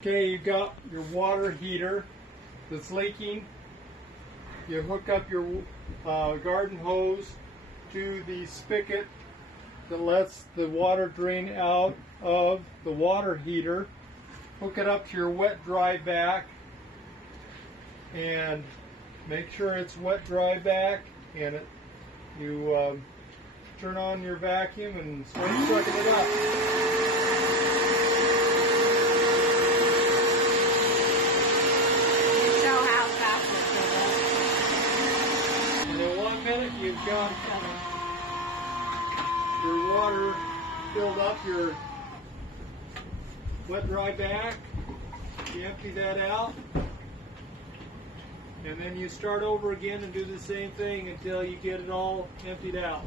Okay, you got your water heater that's leaking. You hook up your garden hose to the spigot that lets the water drain out of the water heater. Hook it up to your wet dry vac and make sure it's wet dry vac, and you turn on your vacuum and start sucking it up. You've got your water filled up your wet dry vac. You empty that out, and then you start over again and do the same thing until you get it all emptied out.